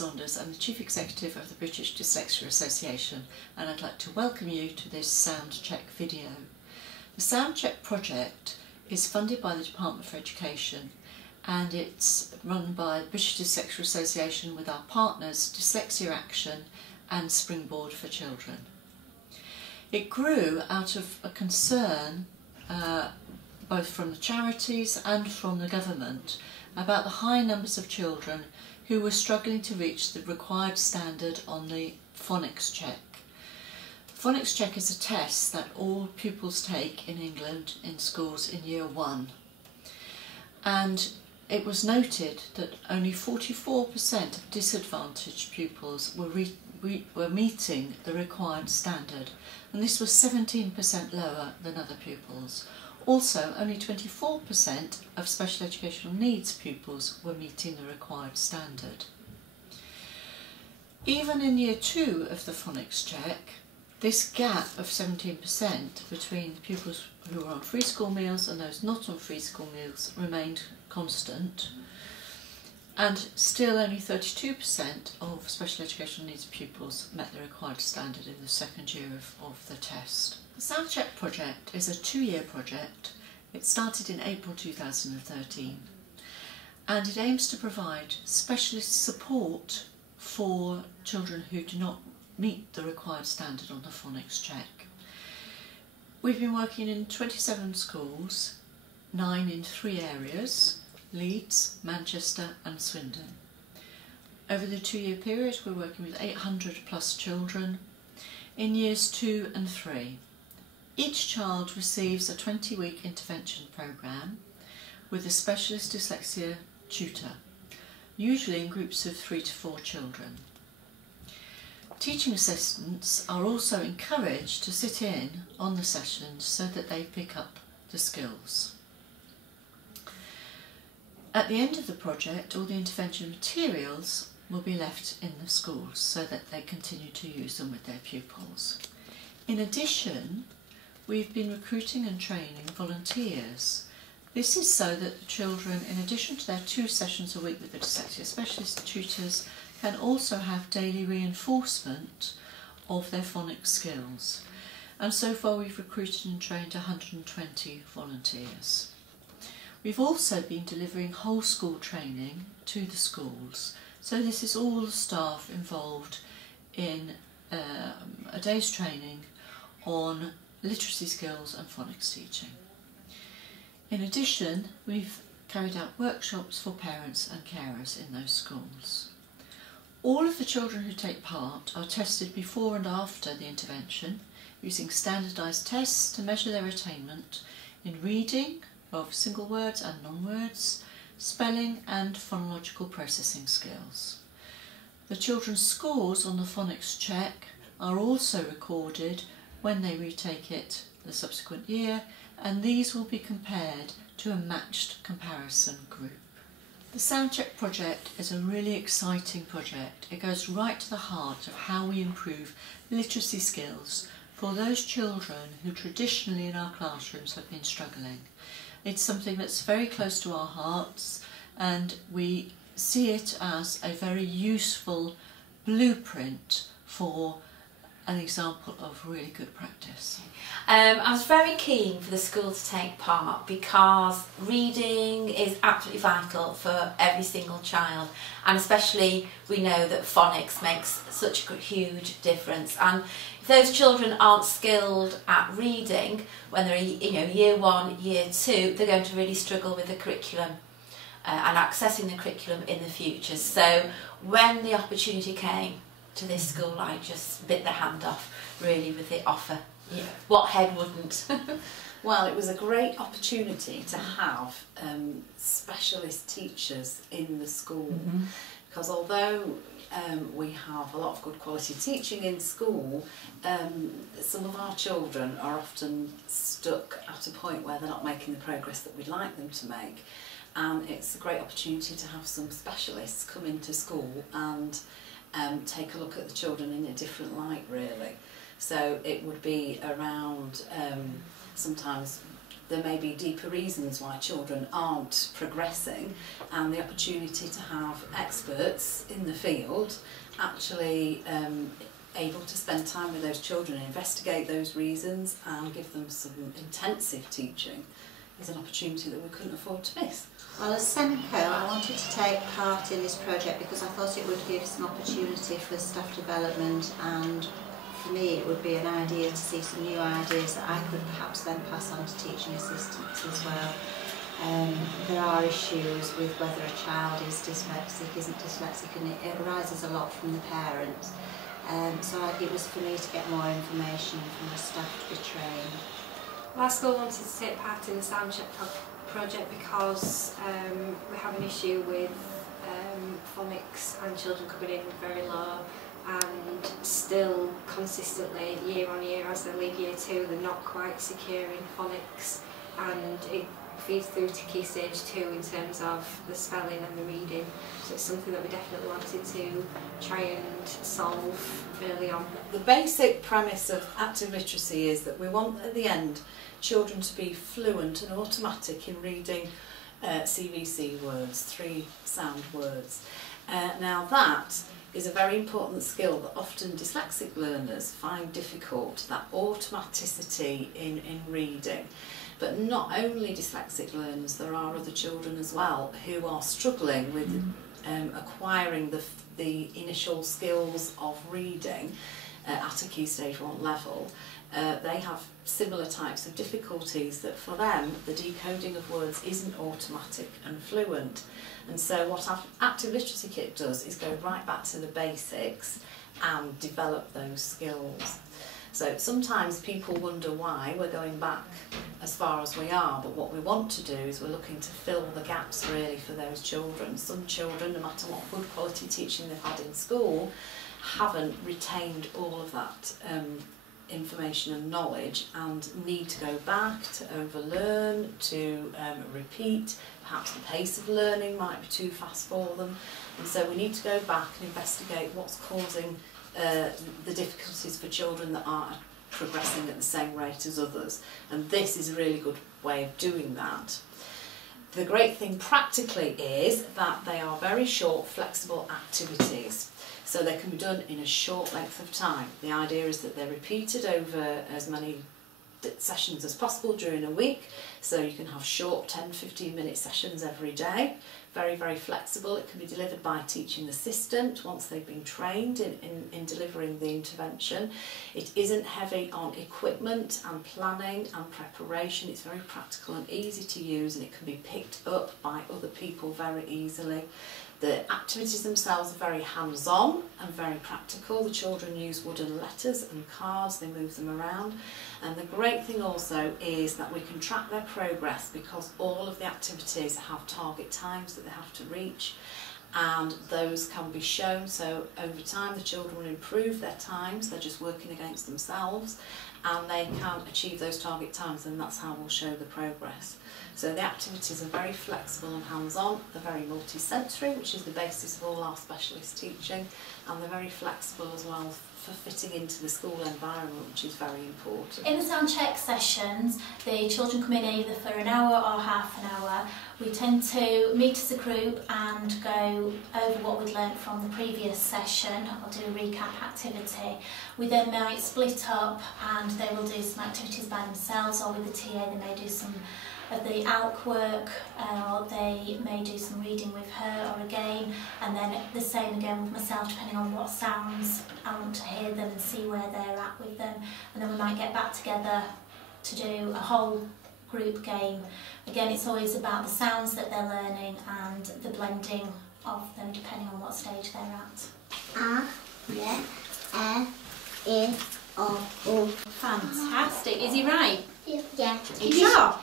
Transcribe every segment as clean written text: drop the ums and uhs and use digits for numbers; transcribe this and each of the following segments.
Saunders. I'm the Chief Executive of the British Dyslexia Association, and I'd like to welcome you to this sound check video. The sound check project is funded by the Department for Education, and it's run by the British Dyslexia Association with our partners Dyslexia Action and Springboard for Children. It grew out of a concern both from the charities and from the government about the high numbers of children who were struggling to reach the required standard on the phonics check. Phonics check is a test that all pupils take in England in schools in year 1, and it was noted that only 44% of disadvantaged pupils were meeting the required standard, and this was 17% lower than other pupils. Also, only 24% of special educational needs pupils were meeting the required standard. Even in year 2 of the phonics check, this gap of 17% between pupils who were on free school meals and those not on free school meals remained constant, and still only 32% of special educational needs pupils met the required standard in the second year of the test. The Sound Check project is a 2-year project. It started in April 2013, and it aims to provide specialist support for children who do not meet the required standard on the phonics check. We've been working in 27 schools, 9 in 3 areas: Leeds, Manchester and Swindon. Over the 2-year period we're working with 800 plus children in years 2 and 3. Each child receives a 20-week intervention programme with a specialist dyslexia tutor, usually in groups of 3 to 4 children. Teaching assistants are also encouraged to sit in on the sessions so that they pick up the skills. At the end of the project, all the intervention materials will be left in the schools so that they continue to use them with their pupils. In addition, we've been recruiting and training volunteers. This is so that the children, in addition to their 2 sessions a week with the dyslexia specialist tutors, can also have daily reinforcement of their phonics skills. And so far we've recruited and trained 120 volunteers. We've also been delivering whole school training to the schools. So this is all the staff involved in a day's training on literacy skills and phonics teaching. In addition, we've carried out workshops for parents and carers in those schools. All of the children who take part are tested before and after the intervention using standardised tests to measure their attainment in reading of single words and non-words, spelling and phonological processing skills. The children's scores on the phonics check are also recorded when they retake it the subsequent year, and these will be compared to a matched comparison group. The Sound Check project is a really exciting project. It goes right to the heart of how we improve literacy skills for those children who traditionally in our classrooms have been struggling. It's something that's very close to our hearts, and we see it as a very useful blueprint for an example of really good practice. I was very keen for the school to take part because reading is absolutely vital for every single child, and especially we know that phonics makes such a huge difference. And if those children aren't skilled at reading when they're year 1, year 2, they're going to really struggle with the curriculum and accessing the curriculum in the future. So when the opportunity came to this school, I just bit the hand off really with the offer. Yeah. What head wouldn't? Well, it was a great opportunity to have specialist teachers in the school, because although we have a lot of good quality teaching in school, some of our children are often stuck at a point where they're not making the progress that we'd like them to make, and it's a great opportunity to have some specialists come into school and take a look at the children in a different light, really. So it would be around sometimes there may be deeper reasons why children aren't progressing, and the opportunity to have experts in the field actually able to spend time with those children and investigate those reasons and give them some intensive teaching is an opportunity that we couldn't afford to miss. Well, as Senko, I wanted to take part in this project because I thought it would give some opportunity for staff development, and for me it would be an idea to see some new ideas that I could perhaps then pass on to teaching assistants as well. There are issues with whether a child is dyslexic, isn't dyslexic, and it arises a lot from the parents. It was for me to get more information from the staff to be trained. Our school wanted to take part in the sound check project because we have an issue with phonics and children coming in very low, and still consistently year on year as they leave year 2 they're not quite secure in phonics, and it feeds through to key stage 2 in terms of the spelling and the reading. So it's something that we definitely wanted to try and solve early on. The basic premise of active literacy is that we want at the end children to be fluent and automatic in reading CVC words, 3 sound words. Now that is a very important skill that often dyslexic learners find difficult, that automaticity in reading. But not only dyslexic learners, there are other children as well who are struggling with acquiring the initial skills of reading at a Key Stage 1 level. They have similar types of difficulties that for them the decoding of words isn't automatic and fluent. And so what our Active Literacy Kit does is go right back to the basics and develop those skills. So sometimes people wonder why we're going back as far as we are, but what we want to do is we're looking to fill the gaps really for those children. Some children, no matter what good quality teaching they've had in school, haven't retained all of that information and knowledge and need to go back to overlearn, to repeat. Perhaps the pace of learning might be too fast for them, and so we need to go back and investigate what's causing the difficulties for children that aren't progressing at the same rate as others, and this is a really good way of doing that. The great thing practically is that they are very short, flexible activities, so they can be done in a short length of time. The idea is that they're repeated over as many sessions as possible during a week, so you can have short 10-15 minute sessions every day. Very, very flexible. It can be delivered by a teaching assistant once they've been trained in delivering the intervention. It isn't heavy on equipment and planning and preparation. It's very practical and easy to use, and it can be picked up by other people very easily. The activities themselves are very hands-on and very practical. The children use wooden letters and cards, they move them around. And the great thing also is that we can track their progress because all of the activities have target times that they have to reach, and those can be shown. So over time the children will improve their times, they're just working against themselves, and they can achieve those target times, and that's how we'll show the progress. So the activities are very flexible and hands-on, they're very multi-sensory, which is the basis of all our specialist teaching, and they're very flexible as well for fitting into the school environment, which is very important. In the sound check sessions, the children come in either for an hour or half an hour. We tend to meet as a group and go over what we'd learnt from the previous session, or do a recap activity. We then might split up and they will do some activities by themselves, or with the TA they may do some of the ALK work, or they may do some reading with her or a game, and then the same again with myself, depending on what sounds I want to hear them and see where they're at with them. And then we might get back together to do a whole group game. Again, it's always about the sounds that they're learning and the blending of them depending on what stage they're at. O. Fantastic. Is he right? Yeah. Are you sure?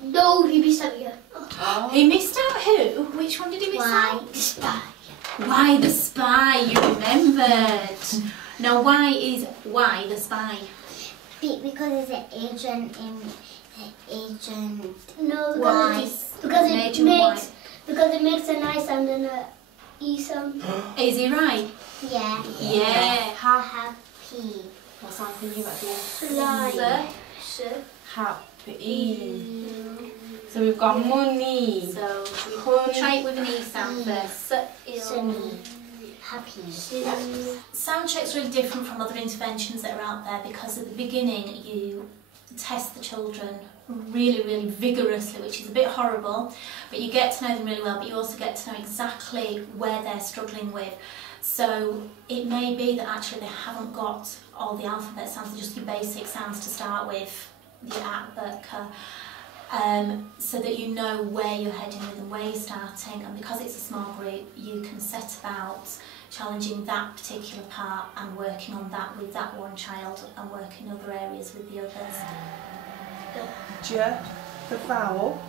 No, he missed out here. Oh. He missed out who? Which one did he miss out? The spy. Why the spy, you remembered. Now why the spy? Because it's an agent in agent. No, Why? Because An it agent makes because it makes an I sound and a E sound. Is he right? Yeah. Yeah. Happy. What's I'm thinking about here? Fly. Happy. E. So we've got money. So we try it with an E sound first. Sunny. Happy. Sound check's really different from other interventions that are out there because at the beginning you test the children really, really vigorously, which is a bit horrible, but you get to know them really well, but you also get to know exactly where they're struggling with. So it may be that actually they haven't got all the alphabet sounds, just your basic sounds to start with, your at, but, so that you know where you're heading with and where you're starting, and because it's a small group you can set about challenging that particular part and working on that with that one child and working other areas with the others. J, the vowel.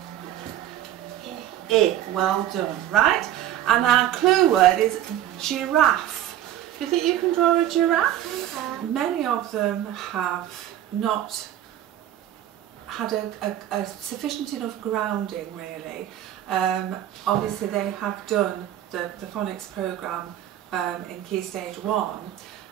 I, well done, right? And our clue word is giraffe. Do you think you can draw a giraffe? Many of them have not had a sufficient enough grounding, really. Obviously they have done the phonics programme in Key Stage 1,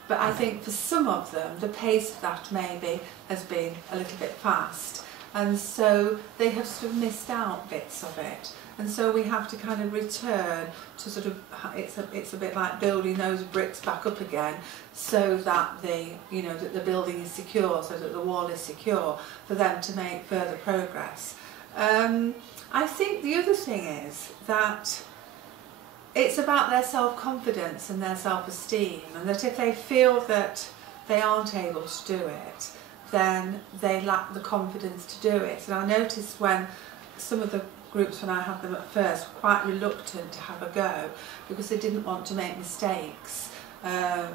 but I think for some of them the pace of that maybe has been a little bit fast, and so they have sort of missed out bits of it, and so we have to kind of return to sort of, it's a bit like building those bricks back up again, so that that the building is secure, so that the wall is secure for them to make further progress. I think the other thing is that it's about their self-confidence and their self-esteem, and that if they feel that they aren't able to do it, then they lack the confidence to do it. And I noticed when some of the groups, when I had them at first, were quite reluctant to have a go because they didn't want to make mistakes. And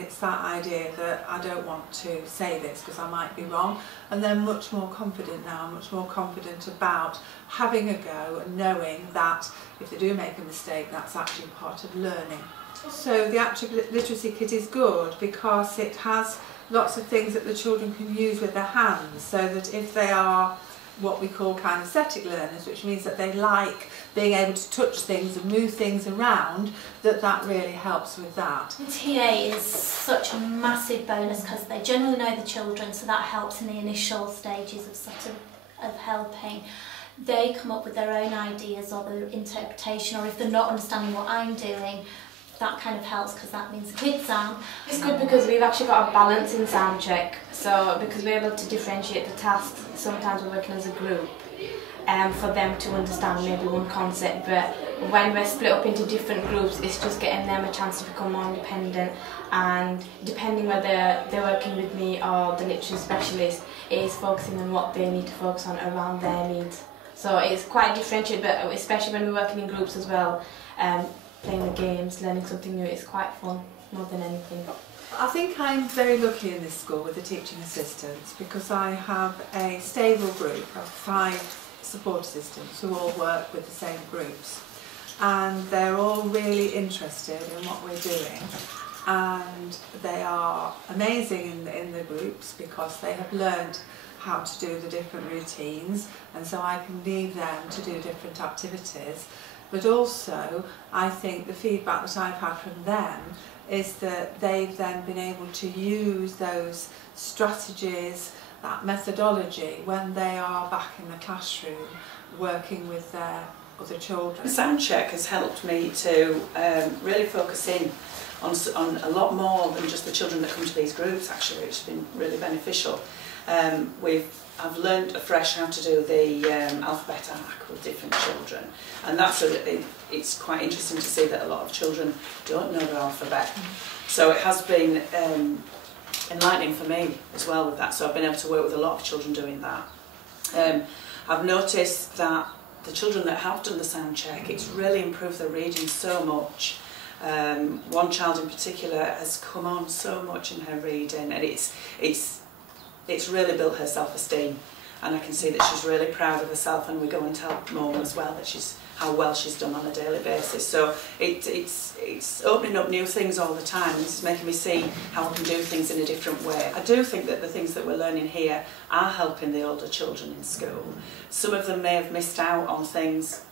it's that idea that I don't want to say this because I might be wrong, and they're much more confident now, much more confident about having a go and knowing that if they do make a mistake, that's actually part of learning. So the Active Literacy Kit is good because it has lots of things that the children can use with their hands, so that if they are what we call kinesthetic learners, which means that they like being able to touch things and move things around, that really helps with that. TA is such a massive bonus because they generally know the children, so that helps in the initial stages of helping. They come up with their own ideas or their interpretation, or if they're not understanding what I'm doing, that kind of helps because that means the kids aren't. It's good because we've actually got a balance in sound check, so because we're able to differentiate the tasks, sometimes we're working as a group for them to understand maybe one concept, but when we're split up into different groups, it's just getting them a chance to become more independent, and depending whether they're working with me or the literacy specialist, it is focusing on what they need to focus on around their needs. So it's quite differentiated, but especially when we're working in groups as well, playing the games, learning something new, it's quite fun more than anything. I think I'm very lucky in this school with the teaching assistants because I have a stable group of 5 support assistants who all work with the same groups, and they're all really interested in what we're doing, and they are amazing in the groups because they have learned how to do the different routines, and so I can leave them to do different activities. But also, I think the feedback that I've had from them is that they've then been able to use those strategies, that methodology, when they are back in the classroom working with their other children. Sound check has helped me to really focus in on a lot more than just the children that come to these groups, actually, which has been really beneficial. I've learned afresh how to do the alphabet arc with different children, and it's quite interesting to see that a lot of children don't know their alphabet. So it has been enlightening for me as well with that, so I've been able to work with a lot of children doing that. I've noticed that the children that have done the sound check, it's really improved their reading so much. One child in particular has come on so much in her reading, and it's really built her self-esteem, and I can see that she's really proud of herself, and we go and tell Mum as well that how well she's done on a daily basis. So it's opening up new things all the time, and it's making me see how I can do things in a different way. I do think that the things that we're learning here are helping the older children in school. Some of them may have missed out on things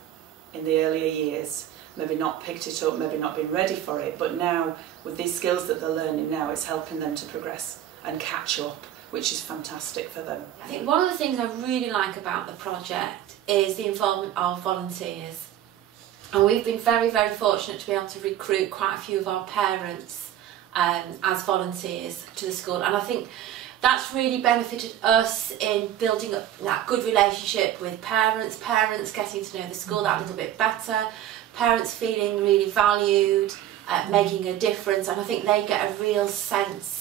in the earlier years, maybe not picked it up, maybe not been ready for it, but now with these skills that they're learning now, it's helping them to progress and catch up which is fantastic for them. I think one of the things I really like about the project is the involvement of volunteers. And we've been very, very fortunate to be able to recruit quite a few of our parents as volunteers to the school. And I think that's really benefited us in building up that good relationship with parents, parents getting to know the school that little bit better, parents feeling really valued, making a difference, and I think they get a real sense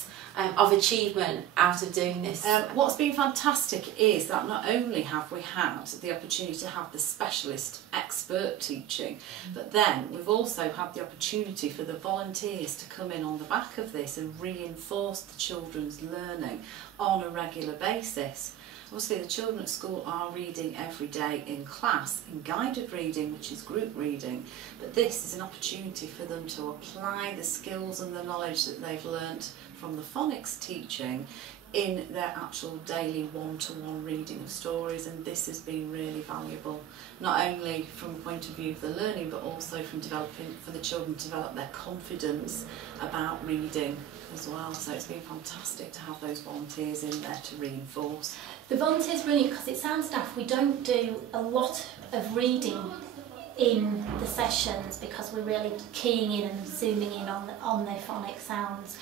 of achievement out of doing this. What's been fantastic is that not only have we had the opportunity to have the specialist expert teaching, but then we've also had the opportunity for the volunteers to come in on the back of this and reinforce the children's learning on a regular basis. Obviously the children at school are reading every day in class, in guided reading, which is group reading, but this is an opportunity for them to apply the skills and the knowledge that they've learnt from the phonics teaching in their actual daily one-to-one reading of stories, and this has been really valuable, not only from a point of view of the learning, but also from developing, for the children to develop their confidence about reading as well. So it's been fantastic to have those volunteers in there to reinforce. The volunteers brilliant because at Sound Staff we don't do a lot of reading in the sessions because we're really keying in and zooming in on their phonic sounds.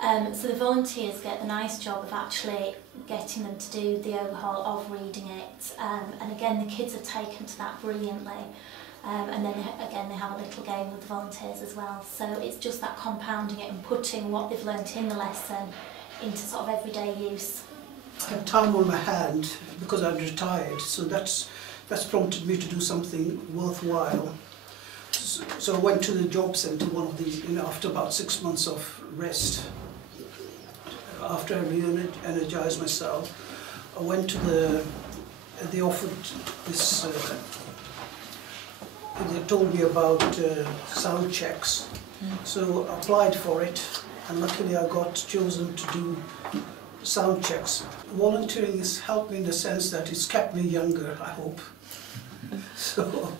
So the volunteers get the nice job of actually getting them to do the overhaul of reading it, and again the kids have taken to that brilliantly, and then again they have a little game with the volunteers as well, so it's just that compounding it and putting what they've learnt in the lesson into sort of everyday use. I had time on my hand because I'd retired, so that's prompted me to do something worthwhile. So I went to the job centre, one of these, after about 6 months of rest. After I re-energised myself, I went to they offered this, they told me about sound checks, so I applied for it, and luckily I got chosen to do sound checks. Volunteering has helped me in the sense that it's kept me younger, I hope. So,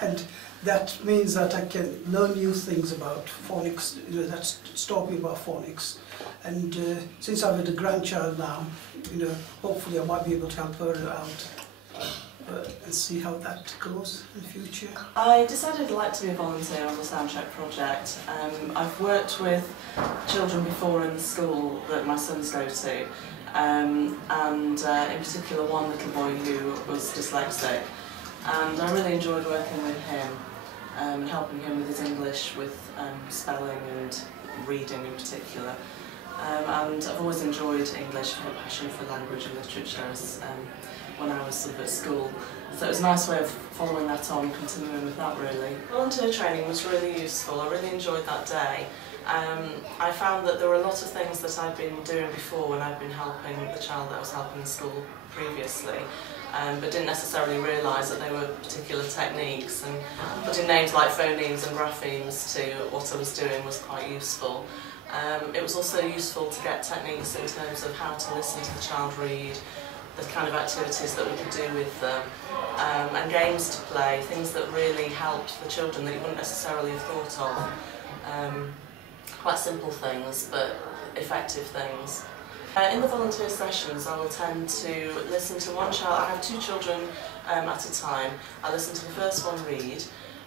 and that means that I can learn new things about phonics, that's taught me about phonics. And since I've had a grandchild now, hopefully I might be able to help her out and see how that goes in the future. I decided I'd like to be a volunteer on the Soundcheck project. I've worked with children before in the school that my sons go to, and in particular one little boy who was dyslexic, and I really enjoyed working with him and helping him with his English, with spelling and reading in particular. And I've always enjoyed English, I've had a passion for language and literature when I was sort of at school. So it was a nice way of following that on, continuing with that really. Volunteer training was really useful, I really enjoyed that day. I found that there were a lot of things that I'd been doing before when I'd been helping the child that I was helping in school previously, but didn't necessarily realise that they were particular techniques, and putting names like phonemes and graphemes to what I was doing was quite useful. It was also useful to get techniques in terms of how to listen to the child read, the kind of activities that we could do with them, and games to play, things that really helped the children that you wouldn't necessarily have thought of. Quite simple things, but effective things. In the volunteer sessions, I will tend to listen to one child. I have two children at a time. I listen to the first one read,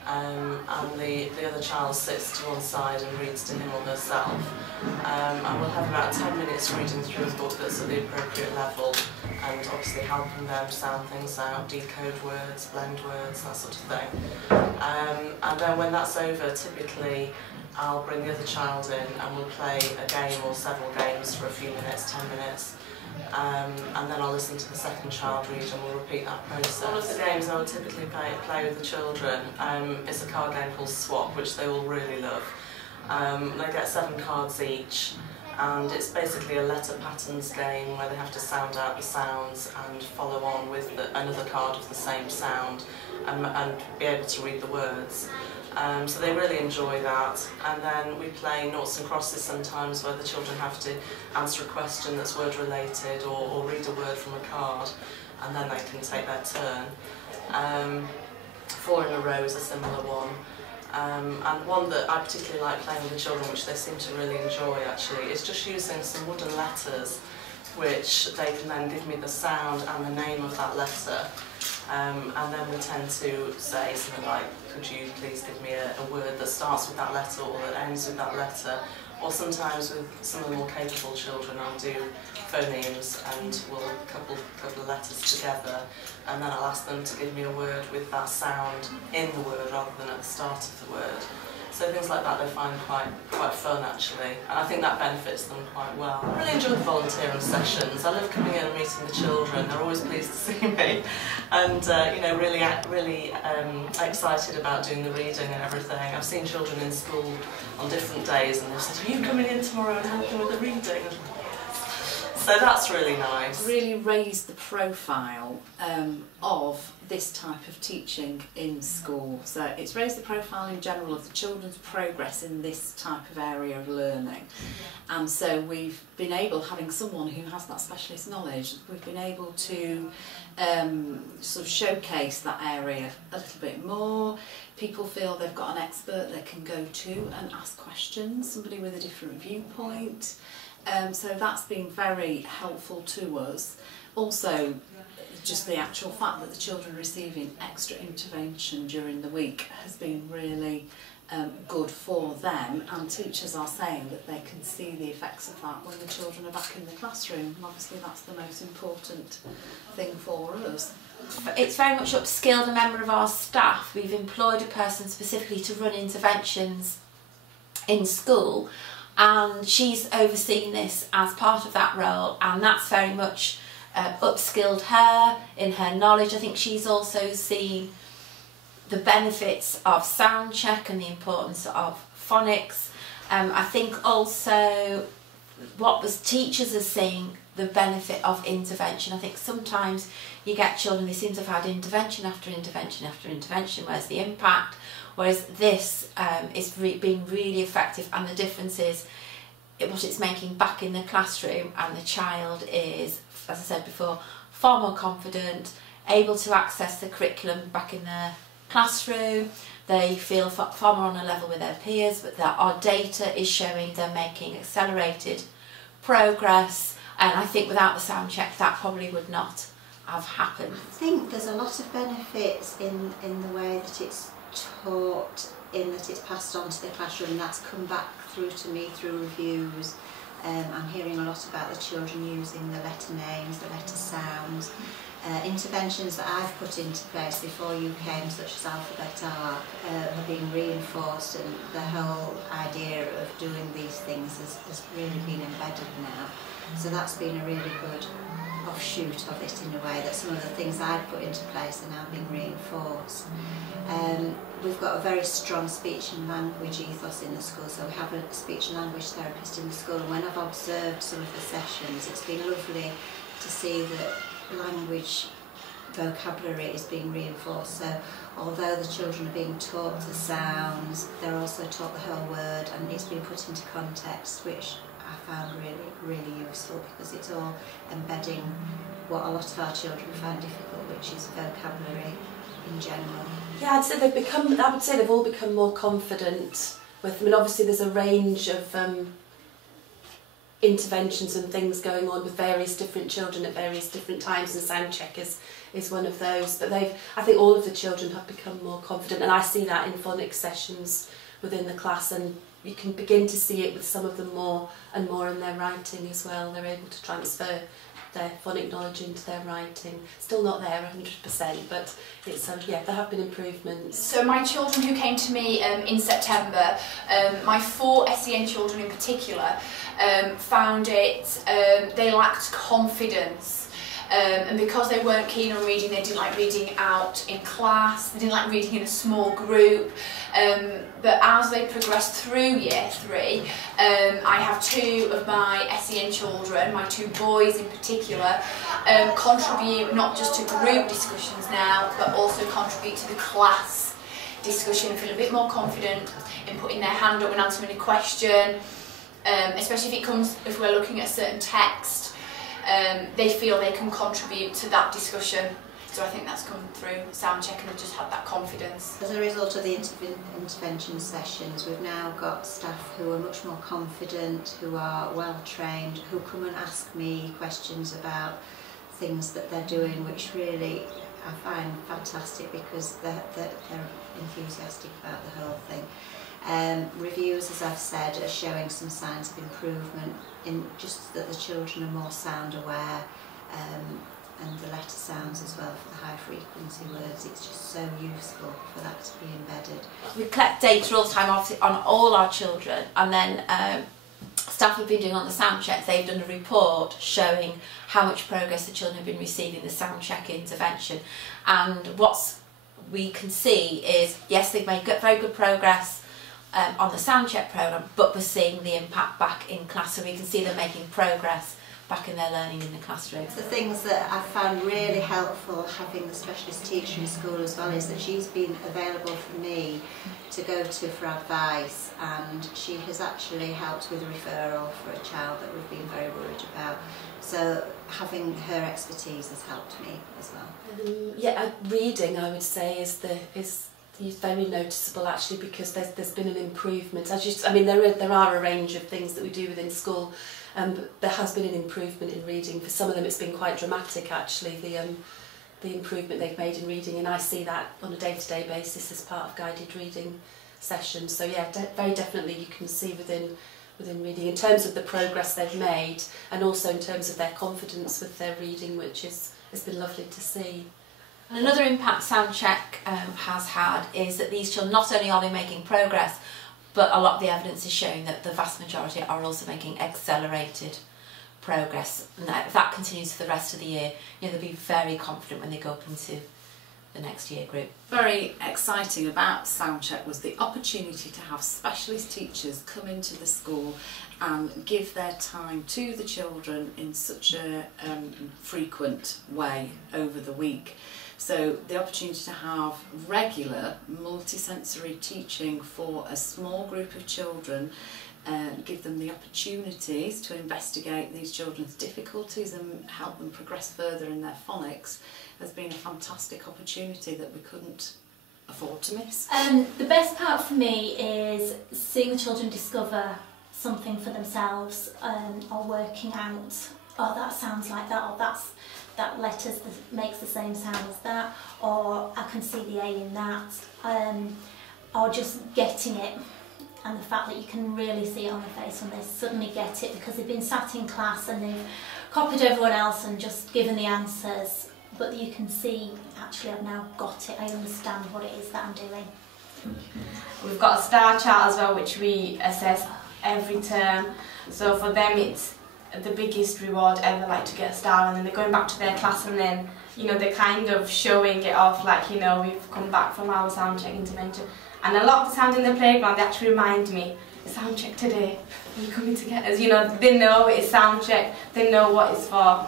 and the other child sits to one side and reads to him or herself. And we'll have about 10 minutes reading through a book that's at the appropriate level, and obviously helping them sound things out, decode words, blend words, that sort of thing. And then when that's over, typically I'll bring the other child in and we'll play a game or several games for a few minutes, 10 minutes. And then I'll listen to the second child read and we'll repeat that process. One of the games I would typically play with the children is a card game called Swap, which they all really love. They get 7 cards each, and it's basically a letter patterns game where they have to sound out the sounds and follow on with another card of the same sound and be able to read the words. So they really enjoy that, and then we play noughts and crosses sometimes where the children have to answer a question that's word related or read a word from a card, and then they can take their turn. 4 in a row is a similar one, and one that I particularly like playing with the children, which they seem to really enjoy actually, is just using some wooden letters which they can then give me the sound and the name of that letter. And then we tend to say something like, could you please give me a word that starts with that letter or that ends with that letter? Or sometimes with some of the more capable children, I'll do phonemes and we'll couple of letters together, and then I'll ask them to give me a word with that sound in the word rather than at the start of the word. So things like that they find quite fun actually, and I think that benefits them quite well. I really enjoy the volunteering sessions. I love coming in and meeting the children. They're always pleased to see me, and you know, really excited about doing the reading and everything. I've seen children in school on different days, and they've said, "Are you coming in tomorrow and helping with the reading?" So that's really nice. Really raised the profile of this type of teaching in school. So it's raised the profile in general of the children's progress in this type of area of learning. And so we've been able, having someone who has that specialist knowledge, we've been able to sort of showcase that area a little bit more. People feel they've got an expert they can go to and ask questions, somebody with a different viewpoint. So that's been very helpful to us. Also, just the actual fact that the children are receiving extra intervention during the week has been really good for them, and teachers are saying that they can see the effects of that when the children are back in the classroom, and obviously that's the most important thing for us. It's very much upskilled a member of our staff. We've employed a person specifically to run interventions in school, and she's overseen this as part of that role, and that's very much upskilled her in her knowledge. I think she's also seen the benefits of sound check and the importance of phonics. I think also what the teachers are seeing, the benefit of intervention. I think sometimes you get children, they seem to have had intervention after intervention after intervention, where's the impact? Whereas this is being really effective, and the difference is what it's making back in the classroom, and the child is, as I said before, far more confident, able to access the curriculum back in their classroom. They feel far more on a level with their peers, but that our data is showing they're making accelerated progress, and I think without the sound check that probably would not have happened. I think there's a lot of benefits in the way that it's taught, in that it's passed on to the classroom. That's come back through to me through reviews. I'm hearing a lot about the children using the letter names, the letter sounds. Interventions that I've put into place before you came, such as Alphabet Arc, have been reinforced, and the whole idea of doing these things has really been embedded now. So that's been a really good offshoot of it, in a way, that some of the things I've put into place are now being reinforced. We've got a very strong speech and language ethos in the school, so we have a speech and language therapist in the school, and when I've observed some of the sessions, it's been lovely to see that language vocabulary is being reinforced. So although the children are being taught the sounds, they're also taught the whole word, and it's been put into context, which I found really useful, because it's all embedding what a lot of our children find difficult, which is vocabulary in general. Yeah, I would say they've all become more confident with them, and obviously there's a range of interventions and things going on with various different children at various different times, and sound check is one of those. But I think all of the children have become more confident, and I see that in phonics sessions within the class, and you can begin to see it with some of them more and more in their writing as well. They're able to transfer their phonic knowledge into their writing. Still not there 100%, but it's yeah, there have been improvements. So my children who came to me in September, my 4 SEN children in particular, found it, they lacked confidence. And because they weren't keen on reading, they didn't like reading out in class, they didn't like reading in a small group. But as they progressed through year 3, I have 2 of my SEN children, my 2 boys in particular, contribute not just to group discussions now, but also contribute to the class discussion and feel a bit more confident in putting their hand up and answering a question, especially if we're looking at a certain text. They feel they can contribute to that discussion. So I think that's come through sound check, and they've just had that confidence. As a result of the intervention sessions, we've now got staff who are much more confident, who are well trained, who come and ask me questions about things that they're doing, which really I find fantastic because they're enthusiastic about the whole thing. Reviews, as I've said, are showing some signs of improvement in just that the children are more sound aware, and the letter sounds as well for the high frequency words. It's just so useful for that to be embedded. We collect data all the time on all our children, and then staff have been doing on the sound check. They've done a report showing how much progress the children have been receiving the sound check intervention, and what we can see is, yes, they've made very good progress on the sound check programme, but we're seeing the impact back in class, so we can see them making progress back in their learning in the classroom. The things that I found really helpful having the specialist teacher in school as well is that she's been available for me to go to for advice, and she has actually helped with a referral for a child that we've been very worried about. So having her expertise has helped me as well. Yeah, reading, I would say, is very noticeable actually, because there's been an improvement. I mean, there are a range of things that we do within school, but there has been an improvement in reading. For some of them it's been quite dramatic actually, the improvement they've made in reading, and I see that on a day-to-day basis as part of guided reading sessions. So yeah, very definitely you can see within reading in terms of the progress they've made, and also in terms of their confidence with their reading, which it's been lovely to see. And another impact sound check has had is that these children, not only are they making progress, but a lot of the evidence is showing that the vast majority are also making accelerated progress. And if that continues for the rest of the year, they'll be very confident when they go up into the next year group. Very exciting about Soundcheck was the opportunity to have specialist teachers come into the school and give their time to the children in such a frequent way over the week. So the opportunity to have regular multisensory teaching for a small group of children, give them the opportunities to investigate these children's difficulties and help them progress further in their phonics, has been a fantastic opportunity that we couldn't afford to miss. The best part for me is seeing the children discover something for themselves, or working out, oh, that sounds like that, or that letter makes the same sound as that, or I can see the A in that, or just getting it, and the fact that you can really see it on their face when they suddenly get it, because they've been sat in class and they've copied everyone else and just given the answers, but you can see, actually I've now got it, I understand what it is that I'm doing. We've got a star chart as well, which we assess every term, so for them it's the biggest reward ever, like to get a star, and then they're going back to their class and then, they're kind of showing it off, like, we've come back from our sound check intervention. And a lot of the times in the playground they actually remind me, sound check today, are you coming to get us? They know it's sound check, they know what it's for.